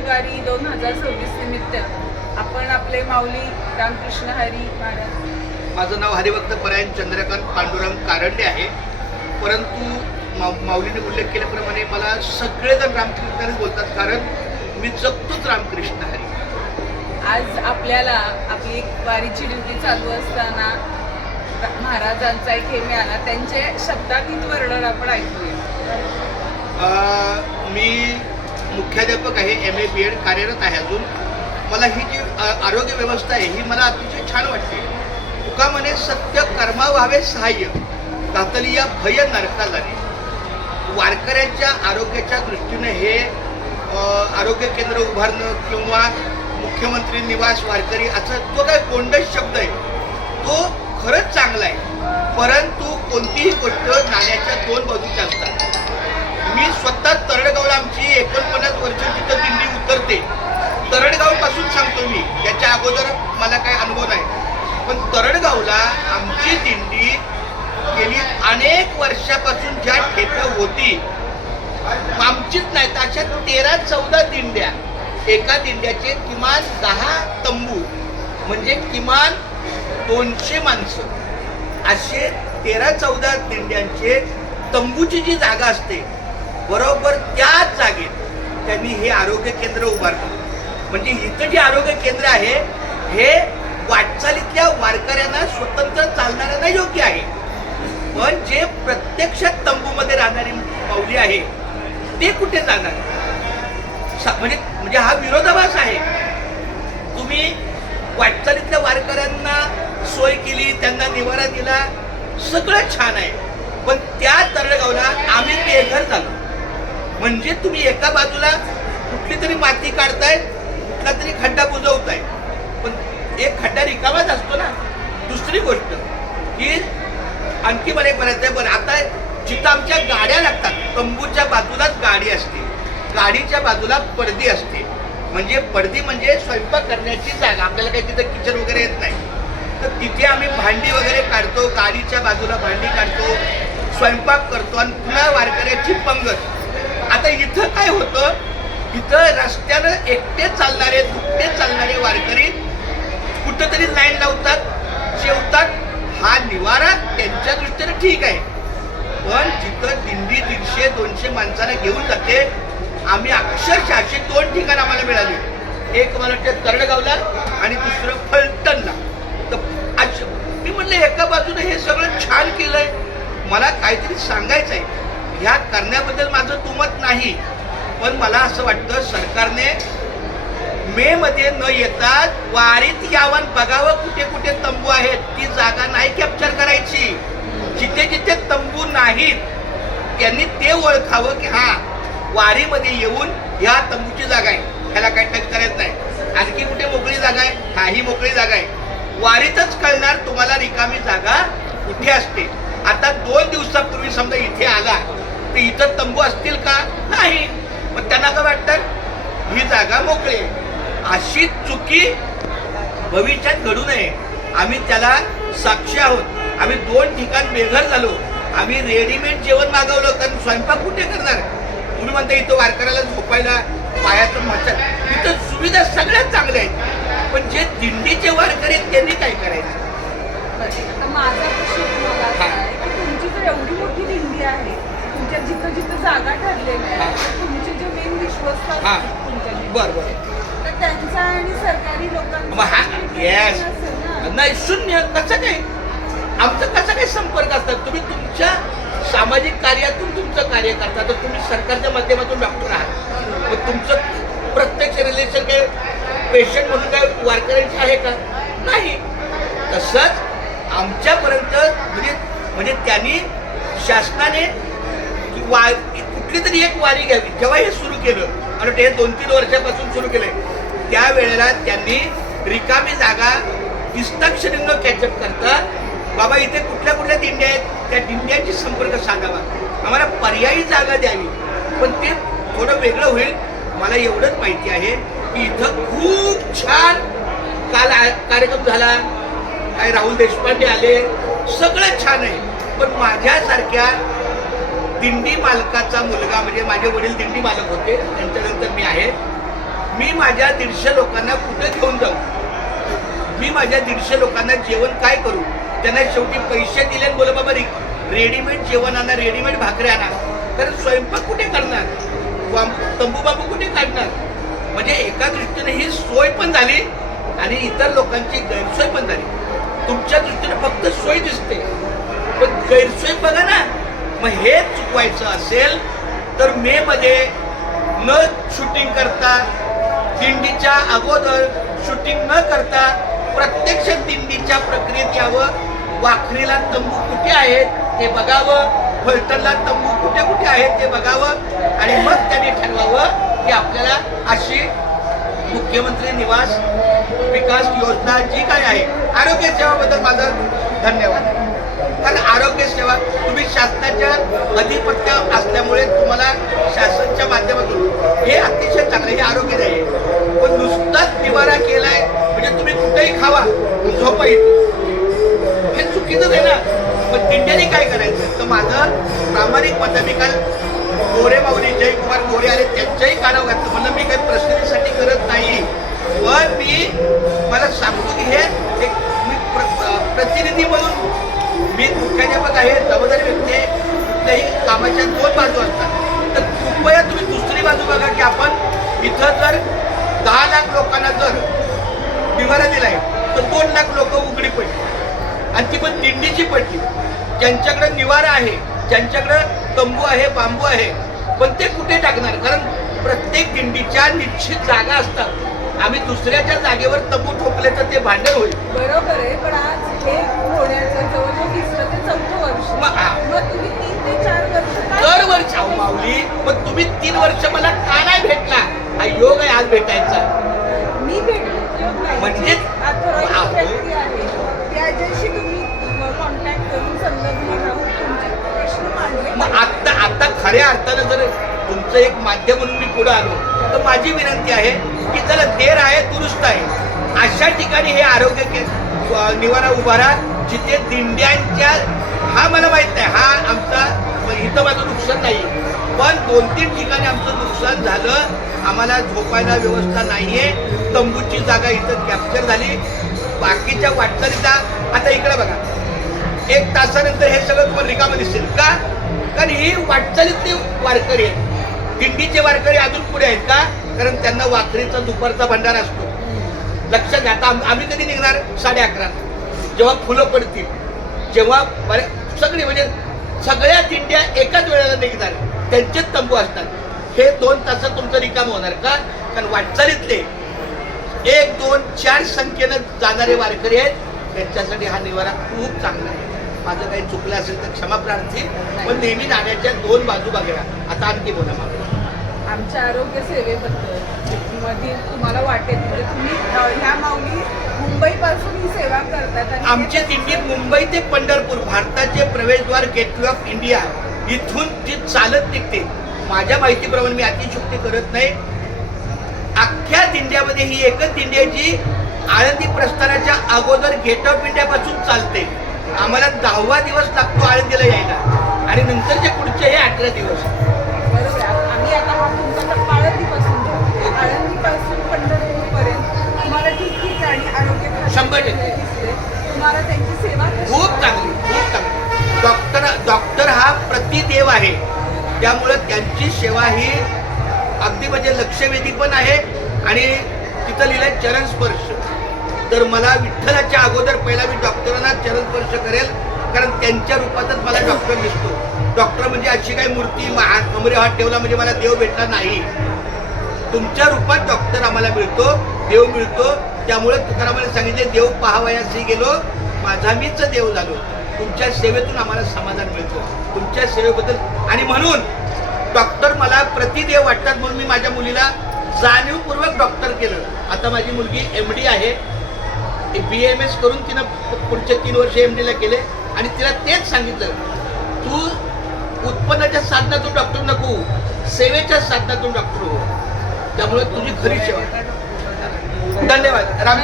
विठ्ठल वारी 2026 निमित्त आपण आपले माऊली रामकृष्ण हरी महाराज. माझं नाव हरिभक्त परायण चंद्रकांत पांडुरंग कारंडे आहे. परंतु माऊलीने उल्लेख केल्याप्रमाणे मला सगळेजण रामकृष्णाने बोलतात, कारण मी जगतोच रामकृष्ण हरी. आज आपल्याला आपली एक वारीची ड्युटी चालू असताना महाराजांचा एक हे मिळाला, त्यांचे शब्दातीत वर्णन आपण ऐकूया. मी मुख्याध्यापक आहे, MA BEd कार्यरत आहे अजून. मला ही जी आरोग्य व्यवस्था आहे ही मला अतिशय छान वाटते. तुका म्हणे सत्य कर्मा व्हावे सहाय्य, तातलिया भय नरका जाणे. वारकऱ्यांच्या आरोग्याच्या दृष्टीने हे आरोग्य केंद्र उभारणं किंवा मुख्यमंत्री निवास वारकरी असं जो काय गोंडस शब्द आहे तो खरंच चांगला आहे. परंतु कोणतीही गोष्ट नाण्याच्या दोन बाजूच्या असतात. मी स्वतः तरडगावला आमची 49 वर्ष तिथं दिंडी उतरते. तरडगाव पासून सांगतो मी, त्याच्या अगोदर मला काही अनुभव नाही. पण तरडगावला आमची दिंडी गेली अनेक वर्षापासून ज्या ठेप्या होती, आमचीच नाही तर अशा 13-14 दिंड्या, एका दिंड्याचे किमान 10 तंबू म्हणजे किमान 200 माणसं, असे 13-14 दिंड्यांचे तंबूची जी जागा असते बरोबर त्याच जागेत त्यांनी हे आरोग्य केंद्र उभारलं. म्हणजे इथं जे आरोग्य केंद्र आहे हे वाटचालीतल्या वारकऱ्यांना स्वतंत्र चालणाऱ्यांना योग्य आहे. पण जे प्रत्यक्षात तंबूमध्ये राहणारी माऊली आहे ते कुठे जाणार? म्हणजे हा विरोधाभास आहे. तुम्ही वाटचालीतल्या वारकऱ्यांना सोय केली, त्यांना निवारा दिला, सगळं छान आहे. पण त्या तरडगावला आम्ही बेघर झालो. म्हणजे तुम्ही एका बाजूला कुठली तरी माती काढताय, कुठला तरी खड्डा बुजवताय, पण एक खड्डा रिकामाच असतो ना. दुसरी गोष्ट की आणखी मला एक म्हणायचं आहे, बरं आता जिथं आमच्या गाड्या लागतात तंबूच्या बाजूलाच गाडी असते, गाडीच्या बाजूला पडदी असते. म्हणजे पडदी म्हणजे स्वयंपाक करण्याची जागा. आपल्याला काही तिथं किचन वगैरे येत नाही, तर तिथे आम्ही भांडी वगैरे काढतो, गाडीच्या बाजूला भांडी काढतो, स्वयंपाक करतो आणि पुन्हा वारकऱ्याची पंगत. आता इथं काय होतं, इथं रस्त्यानं एकटे चालणारे दुकटे चालणारे वारकरी कुठंतरी लाईन लावतात, जेवतात. हा निवारा त्यांच्या दृष्टीने ठीक आहे, पण जिथं दिंडी 150-200 माणसाला घेऊन जाते, आम्ही अक्षरशः अशी 2 ठिकाण आम्हाला मिळाली. एक मला वाटतं तरडगावला आणि दुसरं फलटणला. तर मी म्हणलं एका बाजूने हे सगळं छान केलंय, मला काहीतरी सांगायचं आहे. ह्या करण्याबद्दल माझं दुमत नाही, पण मला असं वाटतं सरकारने मे मध्ये न येता वारीत यावं, बघावं कुठे कुठे तंबू आहेत, ती जागा नाही कॅप्चर करायची. जिथे जिथे तंबू नाहीत त्यांनी ते ओळखावं की हा वारीमध्ये येऊन ह्या तंबूची जागा आहे, ह्याला काही टच करायचं नाही. आणखी कुठे मोकळी जागा आहे, हा ही मोकळी जागा आहे. वारीतच कळणार तुम्हाला रिकामी जागा कुठे असते. आता 2 दिवसापूर्वी समजा इथे आला तर इथं तंबू असतील का? नाही. मग त्यांना काय वाटतं ही जागा मोकळी आहे. अशी चुकी भविष्यात घडू नये. आम्ही त्याला साक्षी आहोत. आम्ही 2 ठिकाण बेघर झालो. आम्ही रेडीमेड जेवण मागवलं, कारण स्वयंपाक कुठे करणार? तुम्ही म्हणता इथं वारकऱ्याला झोपायला पायातून मच्छर, इथं सुविधा सगळ्यात चांगल्या आहेत, पण जे दिंडीचे वारकरी आहेत त्यांनी काय करायचं? आता माझा प्रश्न तुम्हाला असा आहे की तुमची जर एवढी मोठी दिंडी आहे, तुमच्या जिथं जिथं जागा ठरलेल्या आहे, तुमचे जे मेन विश्वस्त असतात तुमच्या बरोबर, तर त्यांचा आणि सरकारी लोकांचा नाही शून्य. कसं काय आमचं कसं काही संपर्क असतात? तुम्ही तुमच्या सामाजिक कार्यातून तुमचं कार्य करता, तर तुम्ही सरकारच्या माध्यमातून डॉक्टर आहात, मग तुमचं प्रत्यक्ष रिलेशन काय पेशंट म्हणून काय वारकऱ्यांचे आहे का? नाही. तसंच आमच्यापर्यंत म्हणजे त्यांनी शासनाने कुठली तरी एक वारी घ्यावी. जेव्हा हे सुरू केलं आणि ते 2-3 वर्षापासून सुरू केलंय, त्यावेळेला त्यांनी रिकामी जागा हस्ताक्षरीनं कॅचअप करता, बाबा इथे कुठल्या कुठल्या दिंड्या आहेत त्या दिंड्यांशी संपर्क साधावा, आम्हाला पर्यायी जागा द्यावी. पण ते थोडं वेगळं होईल. मला एवढंच माहिती आहे की इथं खूप छान काल कार्यक्रम झाला, काय राहुल देशपांडे आले, सगळं छान आहे. पण माझ्यासारख्या दिंडी मालकाचा मुलगा, म्हणजे माझे वडील दिंडी मालक होते, त्यांच्यानंतर मी आहे, माझ्या 150 लोकांना कुठे घेऊन जाऊ? मी माझ्या 150 लोकांना जेवण काय करू? त्यांना शेवटी पैसे दिले आणि बोला बाबा रेडीमेड जेवण आणा, रेडीमेड भाकऱ्या आणा. तर स्वयंपाक कुठे करणार? तंबू बांबू कुठे काढणार? म्हणजे एका दृष्टीने ही सोय पण झाली आणि इतर लोकांची गैरसोय पण झाली. तुमच्या दृष्टीने फक्त सोय दिसते, पण गैरसोय बघा ना. मग हे चुकवायचं असेल तर मे मध्ये न शूटिंग करता, दिंडीच्या अगोदर शूटिंग न करता प्रत्यक्ष दिंडीच्या प्रक्रियेत यावं. वाखरीला तंबू कुठे आहेत ते बघावं, फलटणला तंबू कुठे कुठे आहेत ते बघावं आणि मग त्यांनी ठरवावं की आपल्याला अशी मुख्यमंत्री निवास विकास योजना जी काय आहे. आरोग्य सेवाबद्दल माझं धन्यवाद. कारण आरोग्य सेवा तुम्ही शासनाच्या अधिपत्य असल्यामुळे तुम्हाला शासनाच्या माध्यमातून हे अतिशय चांगलं हे आरोग्य नाही आहे. पण नुसताच निवारा केलाय म्हणजे तुम्ही कुठेही खावा झोपा येते, हे चुकीचं आहे ना. पण दिंड्याने काय करायचं? तर माझं प्रामाणिक मत मी काल गोरे माऊली जयकुमार गोरे आले त्यांच्याही कानावर घातलं. म्हणलं मी काही प्रसिद्धीसाठी करत नाही, पण मला सांगतो की हे एक मी प्रतिनिधी म्हणून मी मुख्याध्यापक आहे, जबाबदारी व्यक्ती आहे. कुठल्याही कामाच्या 2 बाजू असतात. तर कृपया तुम्ही दुसरी बाजू बघा की आपण इथं जर 10 लाख लोकांना जर निवारा दिलाय तर 2 लाख लोक उघडी पडली आणि ती पण दिंडीची पडली. ज्यांच्याकडे निवारा आहे, ज्यांच्याकडे तंबू आहे, बांबू आहे, पण ते कुठे टाकणार? कारण प्रत्येक दिंडीच्या निश्चित जागा असतात. आम्ही दुसऱ्याच्या जागेवर तंबू ठोकले तर ते भांडण होईल. बरोबर आहे, पण आज हे होण्याचं जवळजवळ 3रं ते 4थं वर्ष. मग तुम्ही 3 ते 4 वर्ष दरवर्षी अहो माऊली, पण तुम्ही 3 वर्ष मला का नाही भेटला? हा योग आहे आज भेटायचा. मी भेटलो म्हणजे व्यक्ती आहे त्याच्याशी तुम्ही कॉन्टॅक्ट करून संलग्न राहून तुमचे प्रश्न मांडले. मग आता खऱ्या अर्थानं जर तुमचं एक माध्यम म्हणून मी पुढे आलो तर माझी विनंती आहे की चला देर आहे दुरुस्त आहे, अशा ठिकाणी हे आरोग्य निवारा उभारा जिथे दिंड्यांच्या, हा मला माहित नाही, हा आमचा इथं माझं नुकसान नाही, पण 2-3 ठिकाणी आमचं नुकसान झालं. आम्हाला झोपायला व्यवस्था नाहीये, तंबूची जागा इथं कॅप्चर झाली. बाकीच्या वाटचालीचा आता इकडे बघा, 1 तासानंतर हे सगळं तुम्हाला रिकामं दिसेल का? कारण ही वाटचालीतली वारकरी आहेत. दिंडीचे वारकरी अजून पुढे आहेत का? कारण त्यांना वाखरीचा दुपारचा भंडारा असतो. लक्षात घ्या. आता आम्ही कधी निघणार? 11:30 जेव्हा फुलं पडतील, जेव्हा सगळी म्हणजे सगळ्या दिंड्या एकाच वेळेला निघणार, त्यांचेच तंबू असतात. हे 2 तासात तुमचं रिकाम होणार का? कारण वाटचालीतले 1, 2, 4 संख्येनं जाणारे वारकरी आहेत. त्यांच्यासाठी हा निवारा खूप चांगला आहे. माझं काही चुकलं असेल तर क्षमा प्रार्थी, पण नेहमी नाण्याच्या 2 बाजू बघा. आता आणखी बोला मला. आमच्या आरोग्य सेवेबद्दल मध्ये तुम्हाला वाटेल म्हणजे तुम्ही ह्या माऊली मुंबईपासून ही सेवा करतात आणि आमची दिंडी मुंबई ते पंढरपूर भारताचे प्रवेशद्वार गेटवे ऑफ इंडिया इथून जी चालत निघते. माझ्या माहितीप्रमाणे मी अतिशयोक्ती करत नाही, अख्ख्या दिंड्यामध्ये ही एकच दिंडी आहे जी आळंदी प्रस्थानाच्या अगोदर गेट ऑफ इंडिया पासून चालते. आम्हाला 10वा दिवस लागतो आळंदीला यायला आणि नंतरचे पुढचे हे 18 दिवस. बरोबर. आम्ही आता हा तुमचा टप्पा आळंदीपासून जातो, आळंदीपासून पंढरपूरपर्यंत तुम्हाला ठिकठिकाणी आरोग्य 100% दिसले. तुम्हाला त्यांची सेवा खूप चांगली, खूप चांगली. डॉक्टर हा प्रतिदेव आहे, त्यामुळं त्यांची सेवा ही अगदी म्हणजे लक्षवेधी पण आहे. आणि तिथं लिहिलंय चरण स्पर्श. तर मला विठ्ठलाच्या अगोदर पहिला मी डॉक्टरांना चरण स्पर्श करेल, कारण त्यांच्या रूपातच मला डॉक्टर दिसतो. डॉक्टर म्हणजे अशी काही मूर्ती कमरे हात ठेवला म्हणजे मला देव भेटला नाही. तुमच्या रूपात डॉक्टर आम्हाला मिळतो, देव मिळतो. त्यामुळे तुकारामाने सांगितले, देव पाहावयासी गेलो माझा मीच देव झालो. तुमच्या सेवेतून आम्हाला समाधान मिळतं, तुमच्या सेवेबद्दल. आणि म्हणून डॉक्टर मला प्रतिदेव वाटतात. म्हणून मी माझ्या मुलीला जाणीवपूर्वक डॉक्टर केलं. आता माझी मुलगी MD आहे, BAMS करून तिनं पुढचे 3 वर्ष MDला केले. आणि तिला तेच सांगितलं, तू उत्पन्नाच्या साधनातून डॉक्टर नको, सेवेच्या साधनातून डॉक्टर हो. त्यामुळे तुझी खरी सेवा. धन्यवाद. राम.